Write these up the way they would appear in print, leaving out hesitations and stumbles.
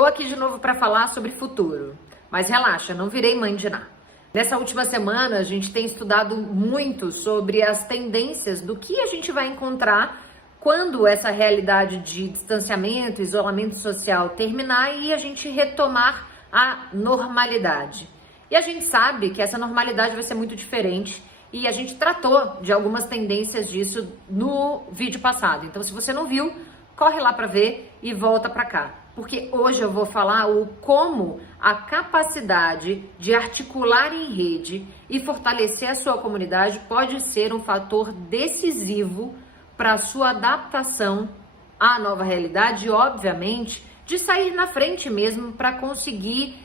Tô aqui de novo para falar sobre futuro, mas relaxa, não virei mãe de nada. Nessa última semana a gente tem estudado muito sobre as tendências do que a gente vai encontrar quando essa realidade de distanciamento, isolamento social terminar e a gente retomar a normalidade. E a gente sabe que essa normalidade vai ser muito diferente e a gente tratou de algumas tendências disso no vídeo passado. Então, se você não viu, corre lá para ver e volta para cá. Porque hoje eu vou falar como a capacidade de articular em rede e fortalecer a sua comunidade pode ser um fator decisivo para a sua adaptação à nova realidade e, obviamente, de sair na frente mesmo para conseguir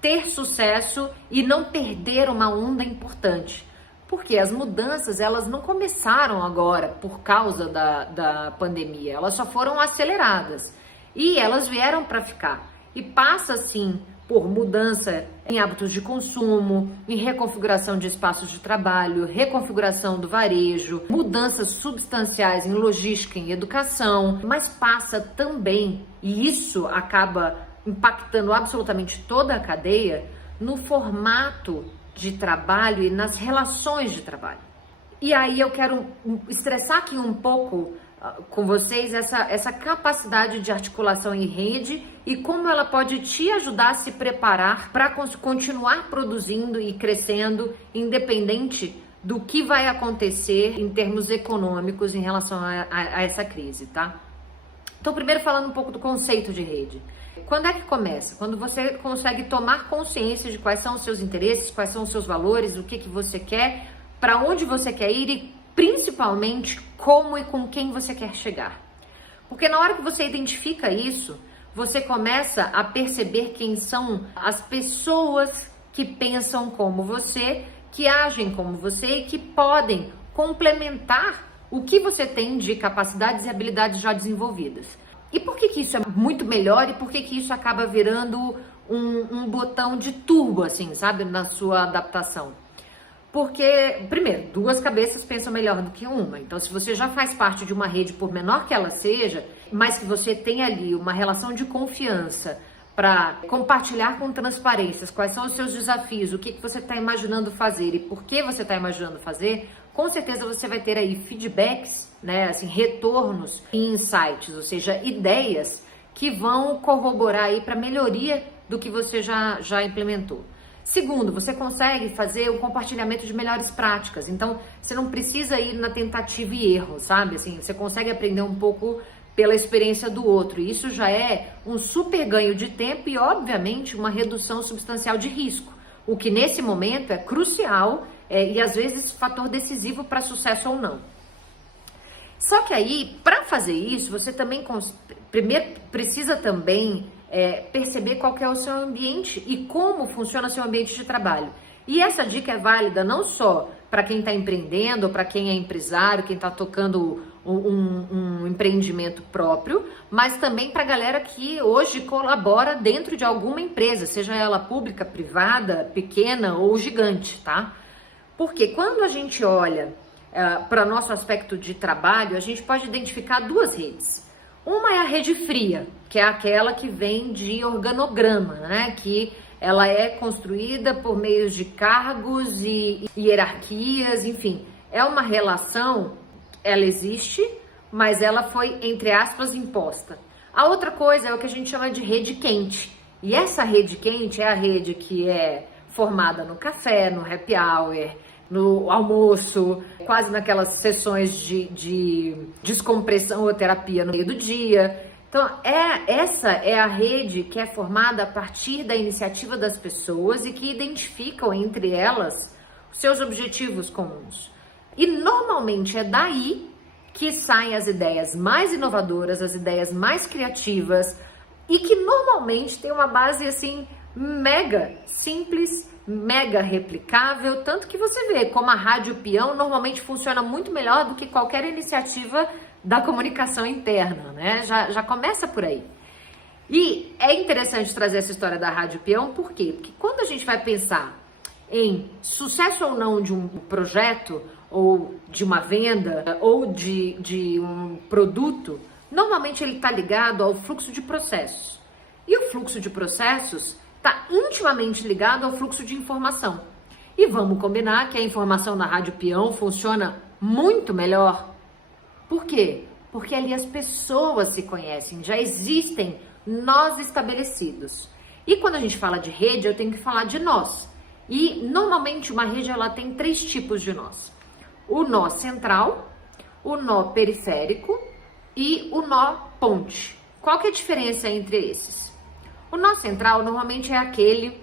ter sucesso e não perder uma onda importante. Porque as mudanças, elas não começaram agora por causa da pandemia, elas só foram aceleradas. E elas vieram para ficar. E passa, sim, por mudança em hábitos de consumo, em reconfiguração de espaços de trabalho, reconfiguração do varejo, mudanças substanciais em logística e educação, mas passa também, e isso acaba impactando absolutamente toda a cadeia, no formato de trabalho e nas relações de trabalho. E aí eu quero estressar aqui um pouco com vocês essa capacidade de articulação em rede e como ela pode te ajudar a se preparar para continuar produzindo e crescendo, independente do que vai acontecer em termos econômicos em relação a essa crise, tá? Então, primeiro falando um pouco do conceito de rede. Quando é que começa? Quando você consegue tomar consciência de quais são os seus interesses, quais são os seus valores, o que você quer, para onde você quer ir e principalmente como e com quem você quer chegar. Porque na hora que você identifica isso, você começa a perceber quem são as pessoas que pensam como você, que agem como você e que podem complementar o que você tem de capacidades e habilidades já desenvolvidas. E por que isso é muito melhor e por que isso acaba virando um botão de turbo, assim, sabe, na sua adaptação? Porque, primeiro, duas cabeças pensam melhor do que uma. Então, se você já faz parte de uma rede, por menor que ela seja, mas que você tem ali uma relação de confiança para compartilhar com transparências quais são os seus desafios, o que você está imaginando fazer e por que você está imaginando fazer, com certeza você vai ter aí feedbacks, né, assim, retornos e insights, ou seja, ideias que vão corroborar aí para melhoria do que você já implementou. Segundo, você consegue fazer o compartilhamento de melhores práticas. Então, você não precisa ir na tentativa e erro, sabe? Assim, você consegue aprender um pouco pela experiência do outro. E isso já é um super ganho de tempo e, obviamente, uma redução substancial de risco. O que, nesse momento, é crucial e, às vezes, fator decisivo para sucesso ou não. Só que aí, para fazer isso, você também primeiro precisa também perceber qual que é o seu ambiente e como funciona o seu ambiente de trabalho. E essa dica é válida não só para quem está empreendendo, ou para quem é empresário, quem está tocando um empreendimento próprio, mas também para a galera que hoje colabora dentro de alguma empresa, seja ela pública, privada, pequena ou gigante, tá? Porque quando a gente olha para nosso aspecto de trabalho, a gente pode identificar duas redes. Uma é a rede fria, que é aquela que vem de organograma, né? Que ela é construída por meio de cargos e hierarquias, enfim. É uma relação, ela existe, mas ela foi, entre aspas, imposta. A outra coisa é o que a gente chama de rede quente. E essa rede quente é a rede que é formada no café, no happy hour, no almoço, quase naquelas sessões de descompressão ou terapia no meio do dia. Então, essa é a rede que é formada a partir da iniciativa das pessoas e que identificam entre elas os seus objetivos comuns. E normalmente é daí que saem as ideias mais inovadoras, as ideias mais criativas e que normalmente tem uma base assim mega simples, mega replicável, tanto que você vê como a Rádio Peão normalmente funciona muito melhor do que qualquer iniciativa da comunicação interna, né? Já começa por aí. E é interessante trazer essa história da Rádio Peão, por quê? Porque quando a gente vai pensar em sucesso ou não de um projeto, ou de uma venda, ou de um produto, normalmente ele está ligado ao fluxo de processos. E o fluxo de processos está intimamente ligado ao fluxo de informação. E vamos combinar que a informação na Rádio Peão funciona muito melhor. Por quê? Porque ali as pessoas se conhecem, já existem nós estabelecidos. E quando a gente fala de rede, eu tenho que falar de nós. E normalmente uma rede ela tem 3 tipos de nós. O nó central, o nó periférico e o nó ponte. Qual que é a diferença entre esses? O nó central normalmente é aquele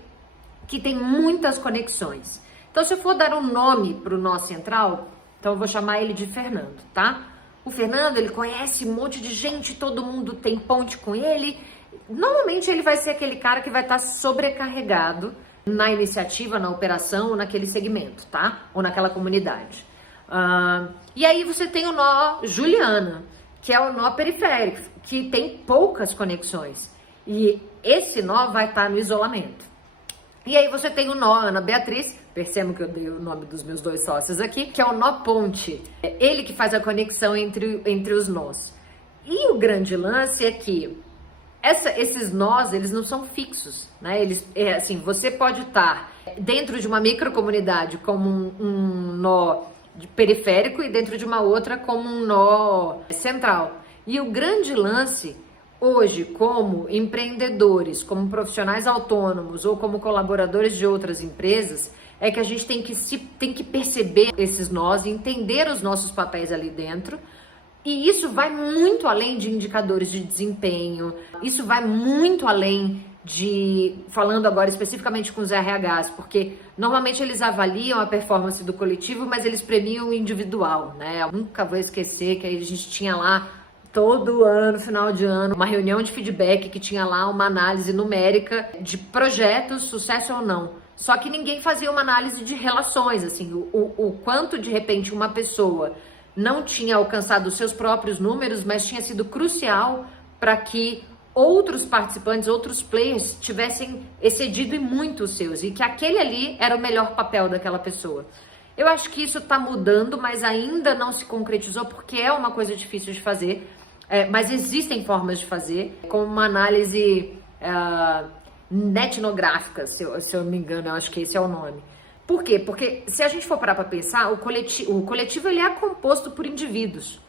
que tem muitas conexões. Então, se eu for dar um nome para o nó central, então eu vou chamar ele de Fernando, tá? O Fernando, ele conhece um monte de gente, todo mundo tem ponte com ele. Normalmente ele vai ser aquele cara que vai estar sobrecarregado na iniciativa, na operação, ou naquele segmento, tá? Ou naquela comunidade. E aí você tem o nó Juliana, que é o nó periférico, que tem poucas conexões. E esse nó vai estar no isolamento. E aí você tem o nó Ana Beatriz, percebam que eu dei o nome dos meus 2 sócios aqui, que é o nó ponte. É ele que faz a conexão entre os nós. E o grande lance é que esses nós, eles não são fixos, né? Assim, você pode estar dentro de uma microcomunidade como um nó periférico e dentro de uma outra como um nó central. E o grande lance hoje, como empreendedores, como profissionais autônomos ou como colaboradores de outras empresas, é que a gente tem que perceber esses nós e entender os nossos papéis ali dentro. E isso vai muito além de indicadores de desempenho, isso vai muito além falando agora especificamente com os RHs, porque normalmente eles avaliam a performance do coletivo, mas eles premiam o individual, né? Eu nunca vou esquecer que aí a gente tinha lá todo ano, final de ano, uma reunião de feedback que tinha lá uma análise numérica de projetos, sucesso ou não. Só que ninguém fazia uma análise de relações, assim, o quanto de repente uma pessoa não tinha alcançado os seus próprios números, mas tinha sido crucial para que outros participantes, outros players tivessem excedido em muito os seus e que aquele ali era o melhor papel daquela pessoa. Eu acho que isso está mudando, mas ainda não se concretizou porque é uma coisa difícil de fazer, mas existem formas de fazer, como uma análise netnográfica, se eu não me engano, eu acho que esse é o nome. Por quê? Porque se a gente for parar para pensar, o coletivo ele é composto por indivíduos,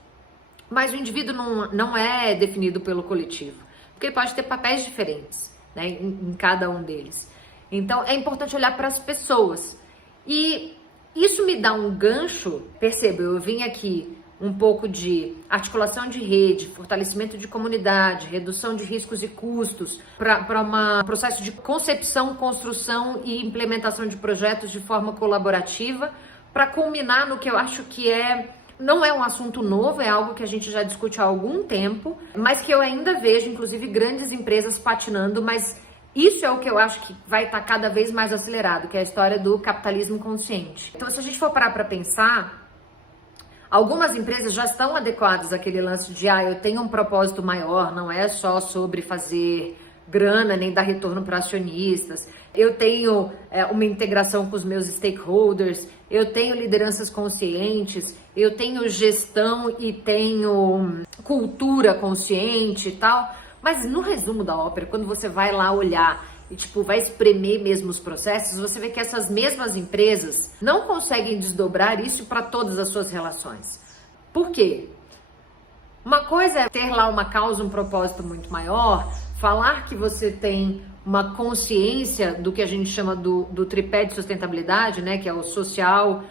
mas o indivíduo não é definido pelo coletivo, porque ele pode ter papéis diferentes, né, em cada um deles. Então é importante olhar para as pessoas e isso me dá um gancho. Perceba, eu vim aqui um pouco de articulação de rede, fortalecimento de comunidade, redução de riscos e custos, para um processo de concepção, construção e implementação de projetos de forma colaborativa, para culminar no que eu acho que não é um assunto novo, é algo que a gente já discute há algum tempo, mas que eu ainda vejo, inclusive, grandes empresas patinando, mas isso é o que eu acho que vai estar cada vez mais acelerado, que é a história do capitalismo consciente. Então, se a gente for parar para pensar, algumas empresas já estão adequadas àquele lance de eu tenho um propósito maior, não é só sobre fazer grana, nem dar retorno para acionistas. Eu tenho uma integração com os meus stakeholders, eu tenho lideranças conscientes, eu tenho gestão e tenho cultura consciente e tal. Mas no resumo da ópera, quando você vai lá olhar e vai espremer mesmo os processos, você vê que essas mesmas empresas não conseguem desdobrar isso para todas as suas relações. Por quê? Uma coisa é ter lá uma causa, um propósito muito maior, falar que você tem uma consciência do que a gente chama do tripé de sustentabilidade, né, que é o social,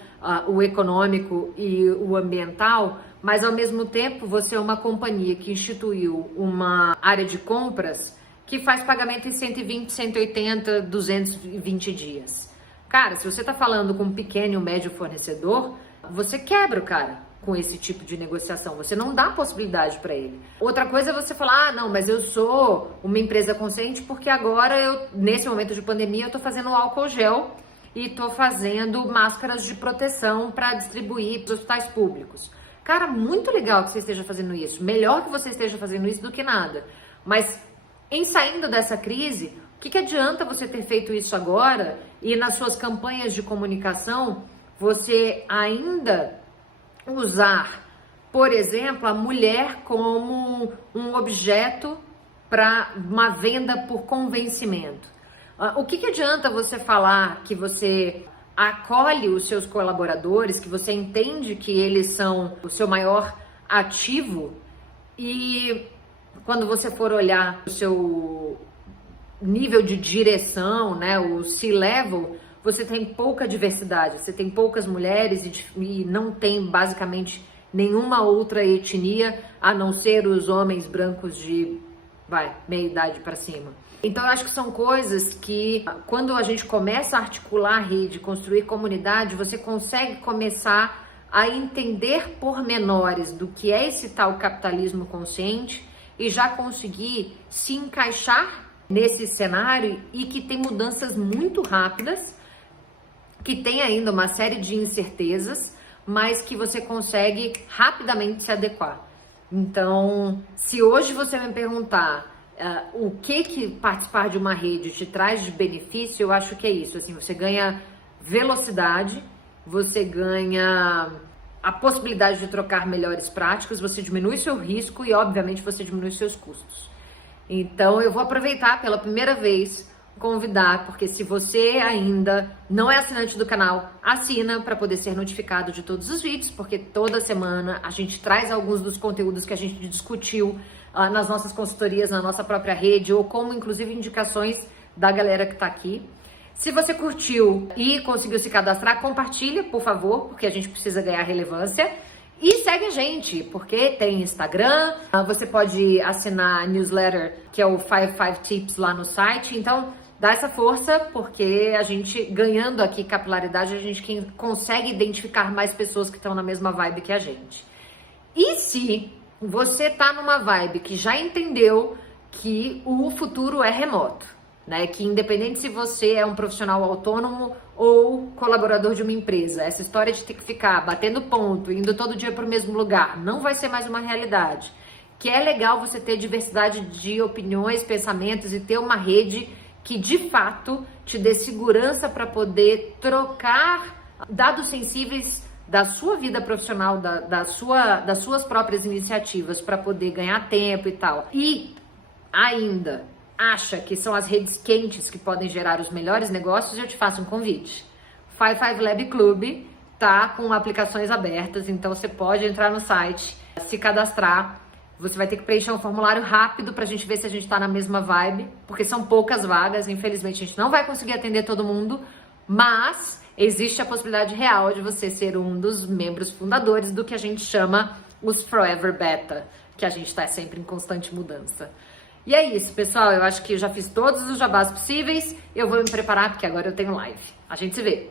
o econômico e o ambiental, mas ao mesmo tempo você é uma companhia que instituiu uma área de compras que faz pagamento em 120, 180, 220 dias. Cara, se você está falando com um pequeno e um médio fornecedor, você quebra o cara com esse tipo de negociação, você não dá possibilidade para ele. Outra coisa é você falar, não, mas eu sou uma empresa consciente porque agora, nesse momento de pandemia, eu estou fazendo álcool gel e estou fazendo máscaras de proteção para distribuir para os hospitais públicos. Cara, muito legal que você esteja fazendo isso, melhor que você esteja fazendo isso do que nada, mas em saindo dessa crise, o que adianta você ter feito isso agora e nas suas campanhas de comunicação você ainda usar, por exemplo, a mulher como um objeto para uma venda por convencimento. O que adianta você falar que você acolhe os seus colaboradores, que você entende que eles são o seu maior ativo, e quando você for olhar o seu nível de direção, né, o C-level, você tem pouca diversidade, você tem poucas mulheres e não tem basicamente nenhuma outra etnia, a não ser os homens brancos de meia idade para cima. Então eu acho que são coisas que, quando a gente começa a articular a rede, construir comunidade, você consegue começar a entender pormenores do que é esse tal capitalismo consciente e já conseguir se encaixar nesse cenário, e que tem mudanças muito rápidas, que tem ainda uma série de incertezas, mas que você consegue rapidamente se adequar. Então, se hoje você me perguntar o que participar de uma rede te traz de benefício, eu acho que é isso. Assim, você ganha velocidade, você ganha a possibilidade de trocar melhores práticas, você diminui seu risco e, obviamente, você diminui seus custos. Então, eu vou aproveitar pela primeira vez, convidar, porque se você ainda não é assinante do canal, assina para poder ser notificado de todos os vídeos, porque toda semana a gente traz alguns dos conteúdos que a gente discutiu nas nossas consultorias, na nossa própria rede, ou como inclusive indicações da galera que tá aqui. Se você curtiu e conseguiu se cadastrar, compartilha, por favor, porque a gente precisa ganhar relevância. E segue a gente, porque tem Instagram, você pode assinar a newsletter, que é o 55 Tips lá no site. Então, dá essa força, porque a gente, ganhando aqui capilaridade, a gente consegue identificar mais pessoas que estão na mesma vibe que a gente. E se você tá numa vibe que já entendeu que o futuro é remoto, né? Que independente se você é um profissional autônomo ou colaborador de uma empresa, essa história de ter que ficar batendo ponto, indo todo dia para o mesmo lugar, não vai ser mais uma realidade. Que é legal você ter diversidade de opiniões, pensamentos e ter uma rede que de fato te dê segurança para poder trocar dados sensíveis da sua vida profissional, das suas próprias iniciativas, para poder ganhar tempo e tal. E ainda acha que são as redes quentes que podem gerar os melhores negócios, eu te faço um convite. 55 Lab Club tá com aplicações abertas, então você pode entrar no site, se cadastrar. Você vai ter que preencher um formulário rápido pra gente ver se a gente tá na mesma vibe, porque são poucas vagas, infelizmente a gente não vai conseguir atender todo mundo, mas existe a possibilidade real de você ser um dos membros fundadores do que a gente chama os Forever Beta, que a gente tá sempre em constante mudança. E é isso, pessoal. Eu acho que eu já fiz todos os jabás possíveis. Eu vou me preparar porque agora eu tenho live. A gente se vê.